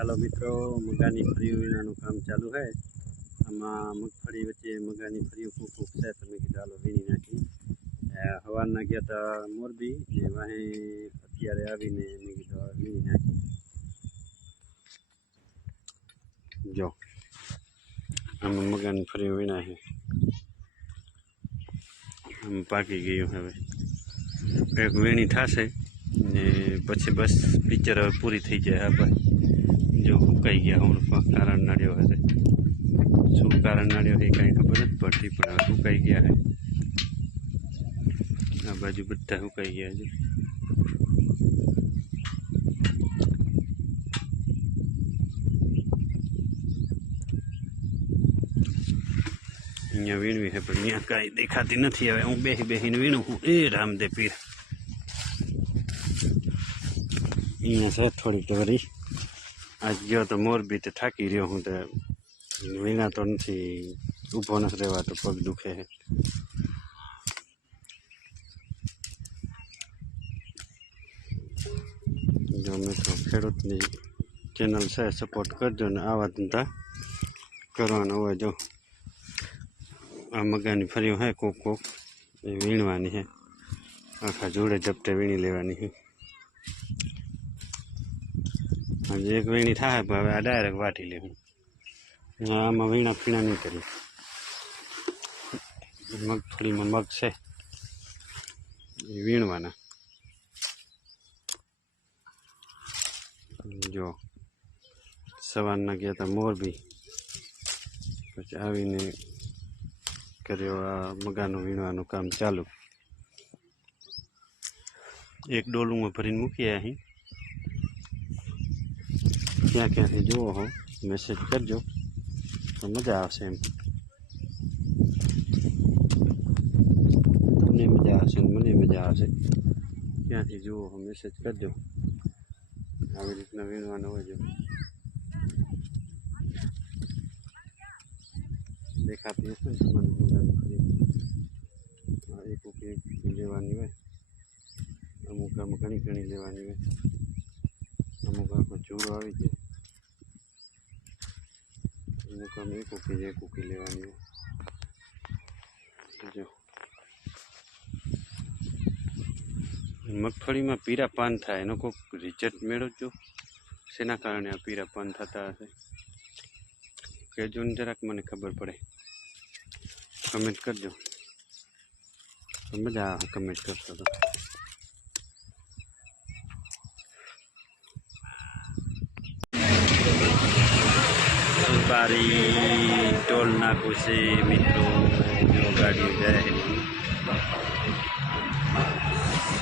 મિત્રો, મગાની ફરી વીણાનું કામ ચાલુ છે આમાં મગફળી વચ્ચે મગાની ફરી ખૂબ ખૂબ છે, તમે કીધું ચાલો વીણી નાખી. હવાના ગયા હતા મોરબી, ને વાહે અત્યારે આવીને મેં કીધું વીણી નાખી. જો, આમાં મગાની ફરી વીણા છે આમ પાકી ગયું હવે. એક વીણી થશે, ને પછી બસ પિક્ચર હવે પૂરી થઈ જાય, હા, ભાઈ. જો સુકાઈ ગયા હું કારણ નડ્યો હશે. શું કારણ નડ્યો એ કાંઈ ખબર નથી પડતી, પણ હવે સુકાઈ ગયા છે આ બાજુ બધા સુકાઈ ગયા છે. અહીંયા વીણવી છે પણ અહીંયા કાંઈ દેખાતી નથી. હવે હું બેસી બેસીને વીણું છું. એ રામદેવ પીર. અહીંયા છે થોડીક વરી. આજ ગયો તો મોરબી તો થાકી રહ્યો હું તો. વિના તો નથી, ઊભો નથી રહેવાતો પગ દુખે જો મિત્રો, ખેડૂતની ચેનલ છે સપોર્ટ કરજો ને આવા ધંધા કરવાનો હોય જો. આ મગાની ફરીઓ હે, કોક કોક એ વીણવાની છે આખા જોડે ઝપટે વીણી લેવાની છે હજી, એક વીણી થાય, પણ હવે આ ડાયરેક્ટ વાટી લેવું આમાં વીણા પીણા નહીં કરી મગફળીમાં મગ છે, એ વીણવાના. જો, સવારના ગયા હતા મોરબી. પછી આવીને કર્યો આ મગાનું વીણવાનું કામ ચાલુ. એક ડોલુમાં ભરીને મૂકીએ અહીં. ક્યાં ક્યાંથી જુઓ હો મેસેજ કરજો તો મજા આવશે એમ તમને મજા આવશે મને મજા આવશે ક્યાંથી જુઓ હો મેસેજ કરજો આવી રીતના વીણવાનો હોય જો દેખાતી હશે ને તમારી એક ઉકી લેવાની હોય અમુક આમ ઘણી ઘણી લેવાની હોય અમુક આખો ચૂરો આવી જાય અમુક કૂકી એક કૂકી લેવાની મગફળીમાં પીરા પાન થાય એનો કોઈક રિઝલ્ટ મેળવજો શેના કારણે આ પીરા પાન થતા હશે કહેજો ને જરાક મને ખબર પડે કમેન્ટ કરજો તો મજા કમેન્ટ કરશો તો સુપારી ટોલ નાખું છે, મિત્રો, જો ગાડીઓ જાય.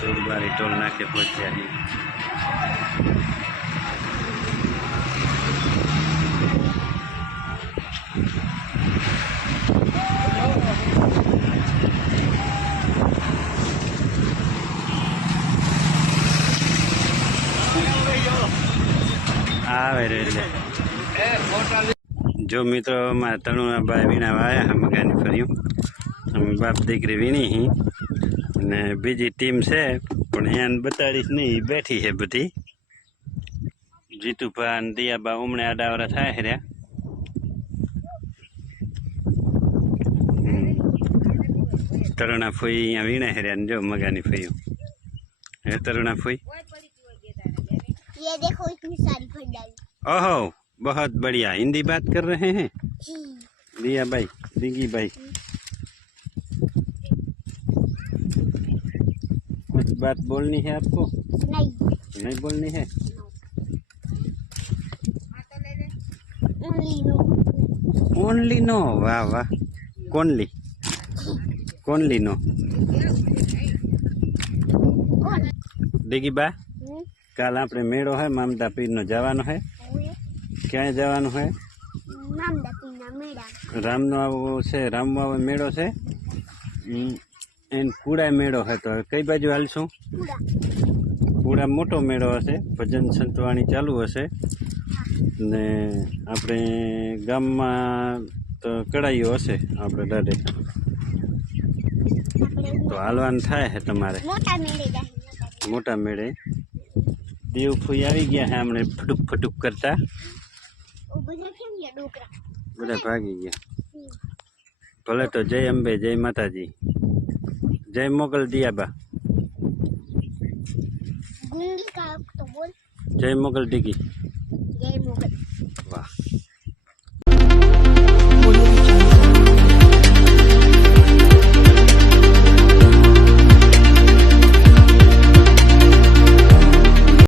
સુરબારી ટોલ નાખે પહોંચ્યા. આવે રે એટલે. જો મિત્રો મારા તણુના ભાઈ વીણા આવ્યા મકાની ફર્યું અમે બાપ દીકરી વીણી હી. અને બીજી ટીમ છે પણ એને બતાડીશ નહીં બેઠી છે બધી. જીતુભા અને દિયાબા ઉમણે આડાવરા થાય છે રહ્યા. તરુણા ફોઈ અહીંયા વીણે છે રહ્યા જો મગાની ફોઈઓ હે તરુણા ફોઈ? ये देखो इतनी सारी फंडाई ओहो बहुत बढ़िया हिंदी बात कर रहे हैं दिया भाई दिगी भाई कुछ बात बोलनी है आपको नहीं नहीं बोलनी है ओनली नो ओनली नो वाह वाह कोनली कोनली नो દિગી બા કાલ આપણે મેળો હે મામદા પીરનો જવાનો હે ક્યાં જવાનું છે રામનો આવો છે રામનો આવો મેળો છે? એને કુડા મેળો હતો કઈ બાજુ હાલશું? કુડા. મોટો મેળો હશે ભજન સંતવાણી ચાલુ હશે. ને આપણે ગામમાં તો કડાઈઓ હશે આપણે દાદે. તો હાલવાનું થાય છે તમારે. મોટા મેળે દેવ ફૂઈ આવી ગયા છે હમણાં ફટુક ફટુક કરતા. બધા ભાગી ગયા. ભલે તો જય અંબે જય માતાજી. જય મોગલ દિયાબા. જય મોગલ ડીગી જય મોગલ. વાહ.